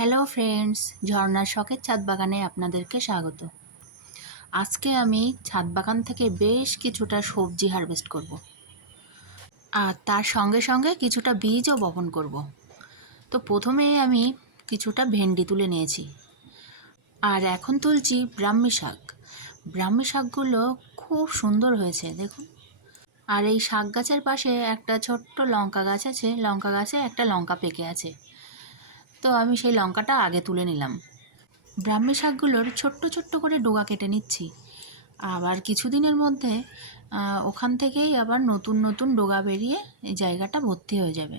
Hello friends, ঝর্ণার শখের ছাদ বাগানে আপনাদেরকে স্বাগত। আজকে আমি ছাদ বাগান থেকে বেশ কিছুটা সবজি হারভেস্ট করব। আর তার সঙ্গে সঙ্গে কিছুটা বীজও বপন করব। তো প্রথমেই আমি কিছুটা ভেন্ডি তুলে নিয়েছি। আর এখন তুলছি ব্রাহ্মী শাক। ব্রাহ্মী শাকগুলো খুব সুন্দর হয়েছে, দেখুন। আর এই শাক গাছের পাশে একটা ছোট্ট লঙ্কা গাছ আছে, লঙ্কা গাছে একটা লঙ্কা পেকে আছে। তো আমি সেই লঙ্কাটা আগে তুলে নিলাম। ব্রাহ্মী শাকগুলোর ছোট্ট ছোট্ট করে ডগা কেটে নিচ্ছি। আবার কিছুদিনের মধ্যে ওখান থেকেই আবার নতুন নতুন ডগা বেরিয়ে এই জায়গাটা ভর্তি হয়ে যাবে।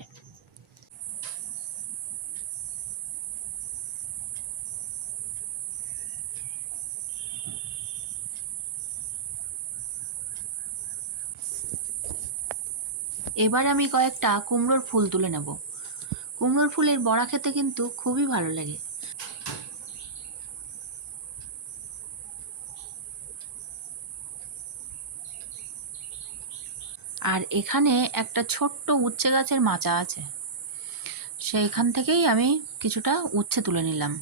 এবার আমি কয়েকটা কুমড়োর ফুল তুলে নেব। কুমড়োর ফুলের বড়া খেতে কিন্তু খুবই ভালো লাগে। আর এখানে একটা ছোট্ট উচ্ছে গাছের মাচা আছে, সেইখান থেকেই আমি কিছুটা উচ্ছে তুলে নিলাম।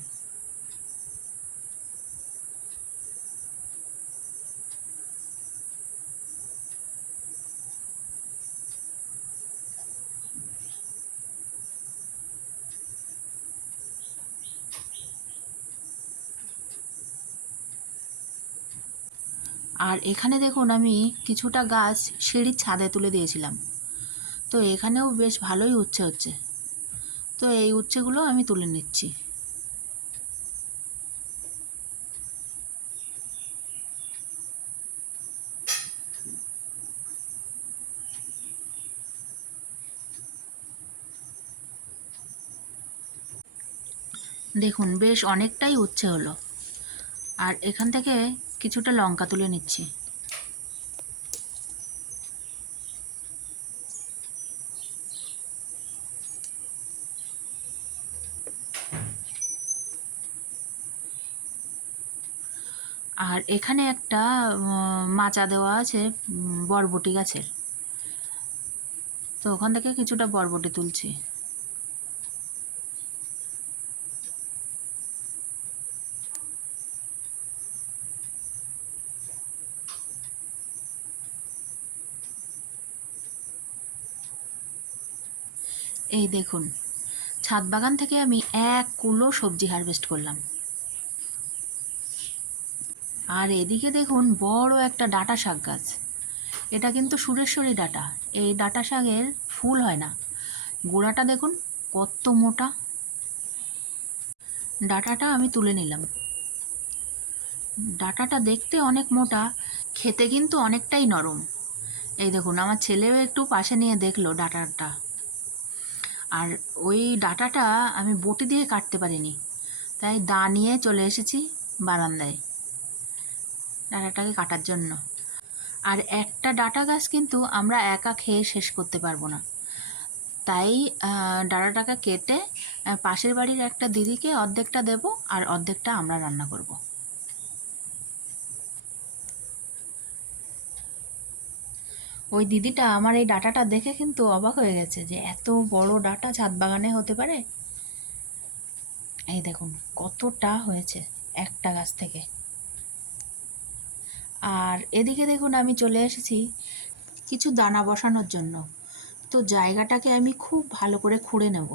আর এখানে দেখুন, আমি কিছুটা গাছ সিঁড়ির ছাদে তুলে দিয়েছিলাম। তো এখানেও বেশ ভালোই উচ্ছে হচ্ছে। তো এই উচ্ছেগুলো আমি তুলে নিচ্ছি। দেখুন, বেশ অনেকটাই উচ্ছে হলো। আর এখান থেকে কিছুটা লঙ্কা তুলে নিচ্ছি। আর এখানে একটা মাচা দেওয়া আছে বরবটি গাছের। তো ওখান থেকে কিছুটা বরবটি তুলছি। এই দেখুন, ছাদ বাগান থেকে আমি 1 কুলো সবজি হারভেস্ট করলাম। আর এদিকে দেখুন, বড় একটা ডাঁটা শাক গাছ। এটা কিন্তু সুরেশ্বরী ডাঁটা। এই ডাঁটা শাকের ফুল হয় না। গোড়াটা দেখুন কত মোটা। ডাঁটাটা আমি তুলে নিলাম। ডাঁটাটা দেখতে অনেক মোটা, খেতে কিন্তু অনেকটাই নরম। এই দেখুন, আমার ছেলেও একটু পাশে নিয়ে দেখলো ডাঁটাটা। আর ওই ডাঁটাটা আমি বটি দিয়ে কাটতে পারিনি, তাই দা নিয়ে চলে এসেছি বারান্দায় ডাঁটাটাকে কাটার জন্য। আর একটা ডাঁটা গাছ কিন্তু আমরা একা খেয়ে শেষ করতে পারবো না, তাই ডাঁটাটাকে কেটে পাশের বাড়ির একটা দিদিকে অর্ধেকটা দেব, আর অর্ধেকটা আমরা রান্না করব। ওই দিদিটা আমার এই ডাঁটাটা দেখে কিন্তু অবাক হয়ে গেছে যে এত বড় ডাঁটা ছাদ বাগানে হতে পারে। এই দেখুন কতটা হয়েছে একটা গাছ থেকে। আর এদিকে দেখুন, আমি চলে এসেছি কিছু দানা বসানোর জন্য। তো জায়গাটাকে আমি খুব ভালো করে খুঁড়ে নেব।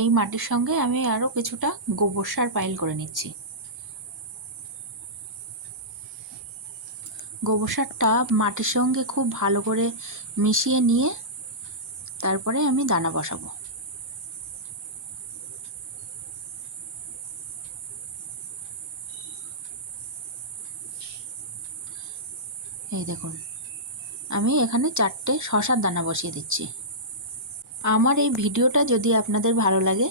এই মাটির সঙ্গে আমি আরও কিছুটা গোবর সার পাইল করে নিচ্ছি। গোবর সারটা মাটির সঙ্গে খুব ভালো করে মিশিয়ে নিয়ে তারপরে আমি দানা বসাবো। এই দেখুন, আমি এখানে 4টে শশার দানা বসিয়ে দিচ্ছি। আমার এই ভিডিওটা যদি আপনাদের ভালো লাগে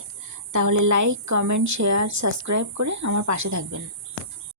তাহলে লাইক, কমেন্ট, শেয়ার, সাবস্ক্রাইব করে আমার পাশে থাকবেন।